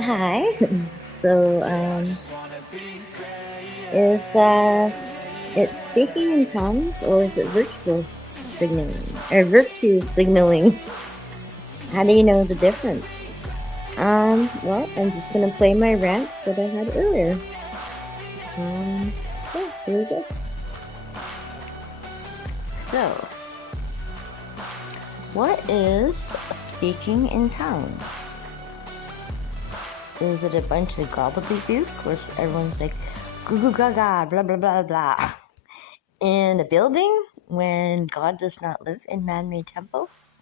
Hi. So, is it speaking in tongues or is it virtual signaling or virtue signaling? How do you know the difference? Well, I'm just gonna play my rant that I had earlier. Yeah, here we go. So, what is speaking in tongues? Is it a bunch of gobbledygook where everyone's like, goo goo gaga, blah blah blah blah, in a building when God does not live in man-made temples?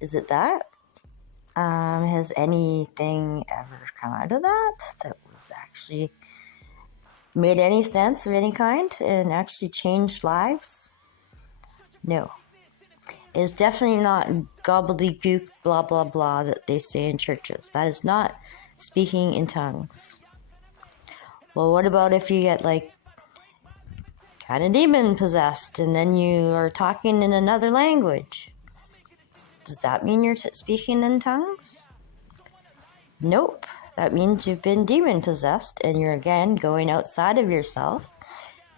Is it that? Has anything ever come out of that was actually made any sense of any kind and actually changed lives? No. It's definitely not gobbledygook blah blah blah that they say in churches. That is not speaking in tongues. Well, what about if you get like kind of demon possessed and then you are talking in another language? Does that mean you're speaking in tongues? Nope. That means you've been demon possessed and you're again going outside of yourself.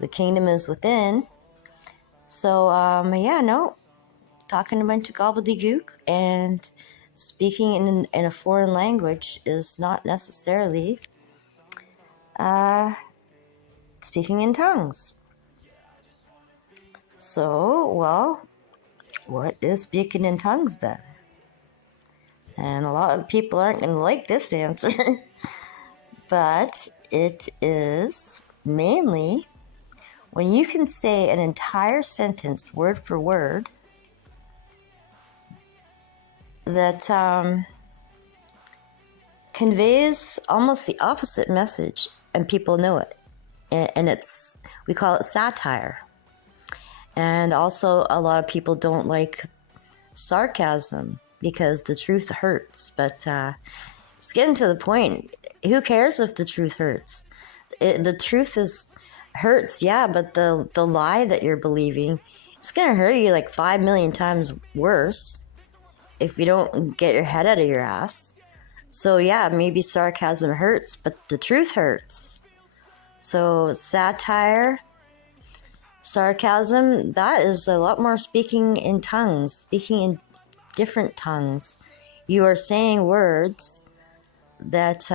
The kingdom is within. So, no. Talking a bunch of gobbledygook and speaking in a foreign language is not necessarily speaking in tongues. So, well, what is speaking in tongues then? And a lot of people aren't going to like this answer, but it is mainly when you can say an entire sentence word for word that conveys almost the opposite message and people know it. And we call it satire. And also a lot of people don't like sarcasm because the truth hurts. But it's getting to the point. Who cares if the truth hurts? The truth hurts, yeah, but the lie that you're believing, it's going to hurt you like 5 million times worse if you don't get your head out of your ass. So yeah, maybe sarcasm hurts, but the truth hurts. So satire, sarcasm, that is a lot more speaking in tongues, speaking in different tongues. You are saying words that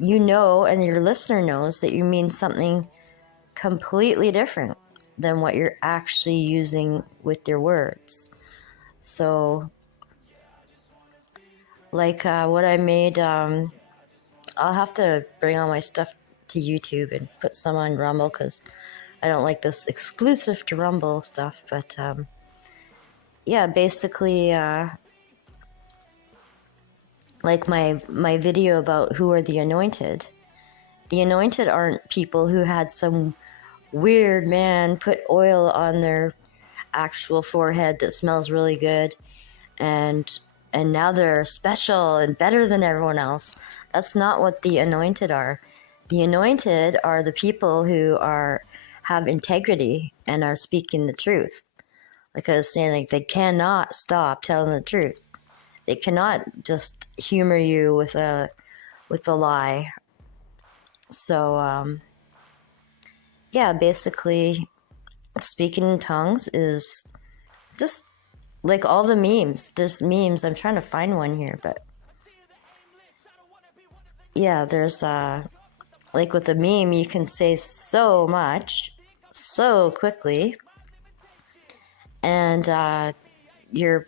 you know and your listener knows that you mean something completely different than what you're actually using with your words. So, like what I made, I'll have to bring all my stuff to YouTube and put some on Rumble because I don't like this exclusive to Rumble stuff. But basically, like my video about who are the anointed. The anointed aren't people who had some weird man put oil on their actual forehead that smells really good and now they're special and better than everyone else. That's not what the anointed are. The anointed are the people who have integrity and are speaking the truth. Like I was saying, like they cannot stop telling the truth. They cannot just humor you with a lie. So basically speaking in tongues is just like all the memes. There's memes. I'm trying to find one here, but yeah, there's like with a meme, you can say so much so quickly, and you're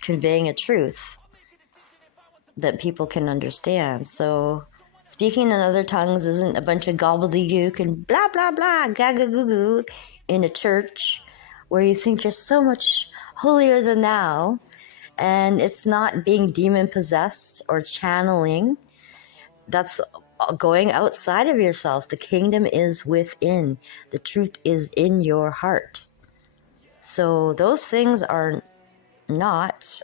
conveying a truth that people can understand. So speaking in other tongues isn't a bunch of gobbledygook and blah blah blah gaga goo goo in a church where you think you're so much holier than thou, and it's not being demon possessed or channeling. That's going outside of yourself. The kingdom is within. The truth is in your heart. So those things are not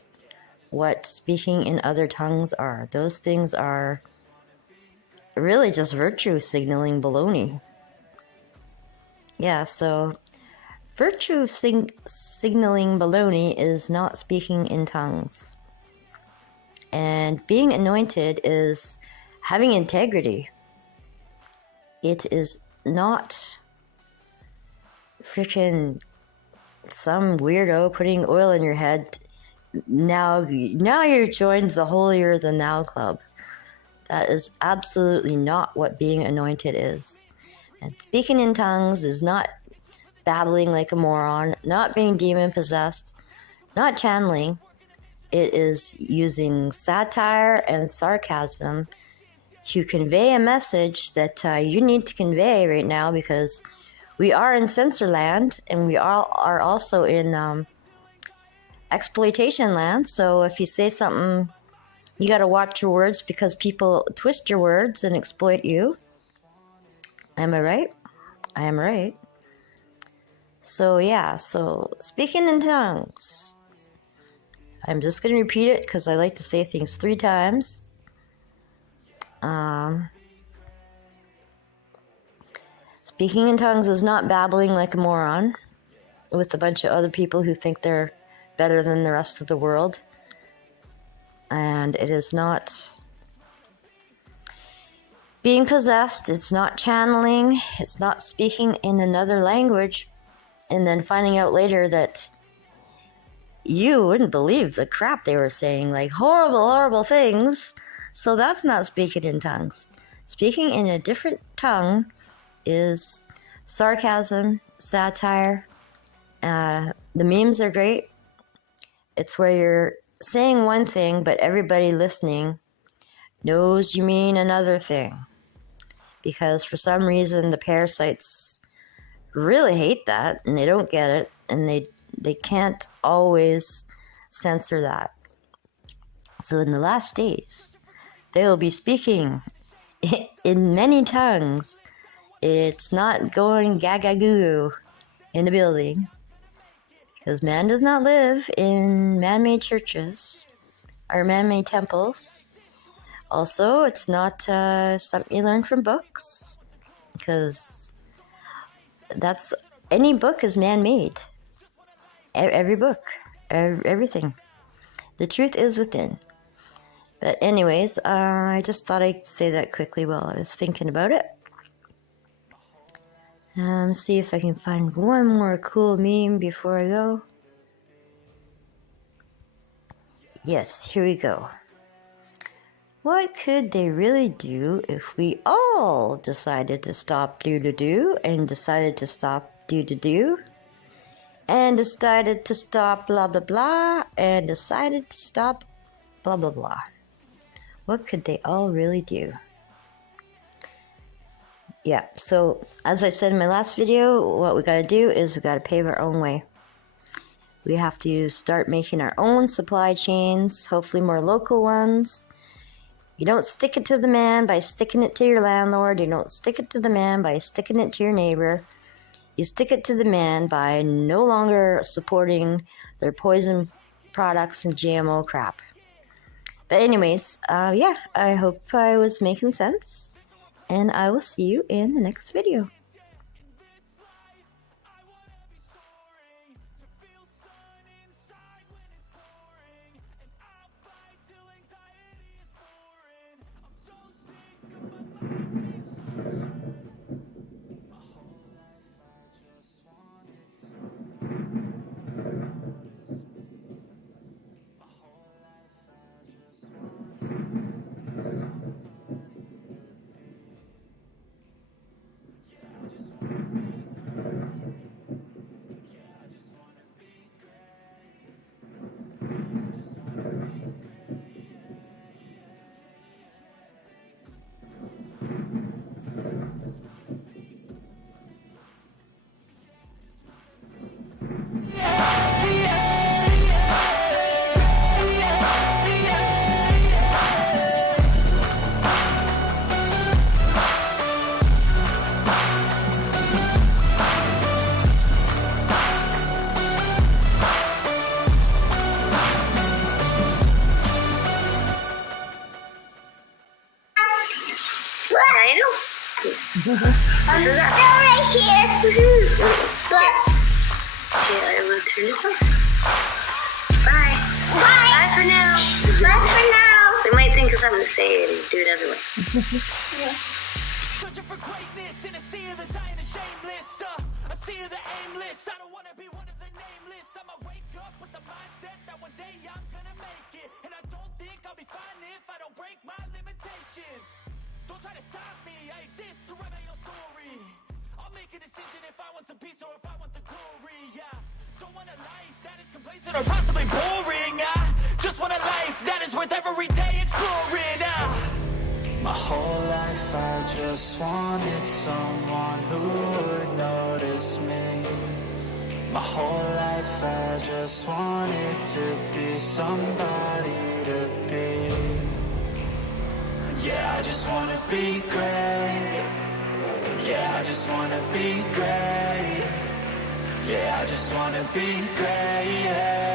what speaking in other tongues are. Those things are really just virtue signaling baloney. Yeah, so virtue signaling baloney is not speaking in tongues. And being anointed is having integrity. It is not freaking some weirdo putting oil in your head. Now you're joined the holier than thou club. That is absolutely not what being anointed is. And speaking in tongues is not babbling like a moron, not being demon possessed, not channeling. It is using satire and sarcasm to convey a message that you need to convey right now, because we are in censor land and we all are also in exploitation land. So if you say something, you got to watch your words, because people twist your words and exploit you. Am I right? I am right. So yeah, so speaking in tongues. I'm just going to repeat it because I like to say things 3 times. Speaking in tongues is not babbling like a moron with a bunch of other people who think they're better than the rest of the world. And it is not being possessed. It's not channeling. It's not speaking in another language and then finding out later that you wouldn't believe the crap they were saying, like horrible, horrible things. So that's not speaking in tongues. Speaking in a different tongue is sarcasm, satire. The memes are great. It's where you're saying one thing, but everybody listening knows you mean another thing. Because for some reason, the parasites really hate that, and they don't get it, and they can't always censor that. So in the last days, they will be speaking in many tongues. It's not going gaga goo goo in the building, because man does not live in man-made churches or man-made temples. Also, it's not something you learn from books, because that's any book is man-made. Every book, everything. The truth is within. But anyways, I just thought I'd say that quickly while I was thinking about it. See if I can find one more cool meme before I go. Yes, here we go. What could they really do if we all decided to stop do-do-do and decided to stop do-do-do and decided to stop blah blah blah and decided to stop blah blah blah? What could they all really do? Yeah, so as I said in my last video, what we got to do is we got to pave our own way. We have to start making our own supply chains, hopefully more local ones. You don't stick it to the man by sticking it to your landlord. You don't stick it to the man by sticking it to your neighbor. You stick it to the man by no longer supporting their poison products and GMO crap. But anyways, yeah, I hope I was making sense. And I will see you in the next video. I'm still right here. Look. Okay, I will turn this off. Bye. Bye. Bye for now. Bye for now. They might think of something to say and do it everywhere. Yeah. Searching for greatness in a sea of the dying and shameless. A sea of the aimless. I don't wanna be one of the nameless. I'ma wake up with the mindset that one day I'm gonna make it. And I don't think I'll be fine if I don't break my limitations. Don't try to stop me, I exist to write my own story. I'll make a decision if I want some peace or if I want the glory. Yeah, don't want a life that is complacent or possibly boring. I just want a life that is worth every day exploring. My whole life I just wanted someone who would notice me. My whole life I just wanted to be somebody to be. Yeah, I just wanna be great. Yeah, I just wanna be great. Yeah, I just wanna be great. Yeah.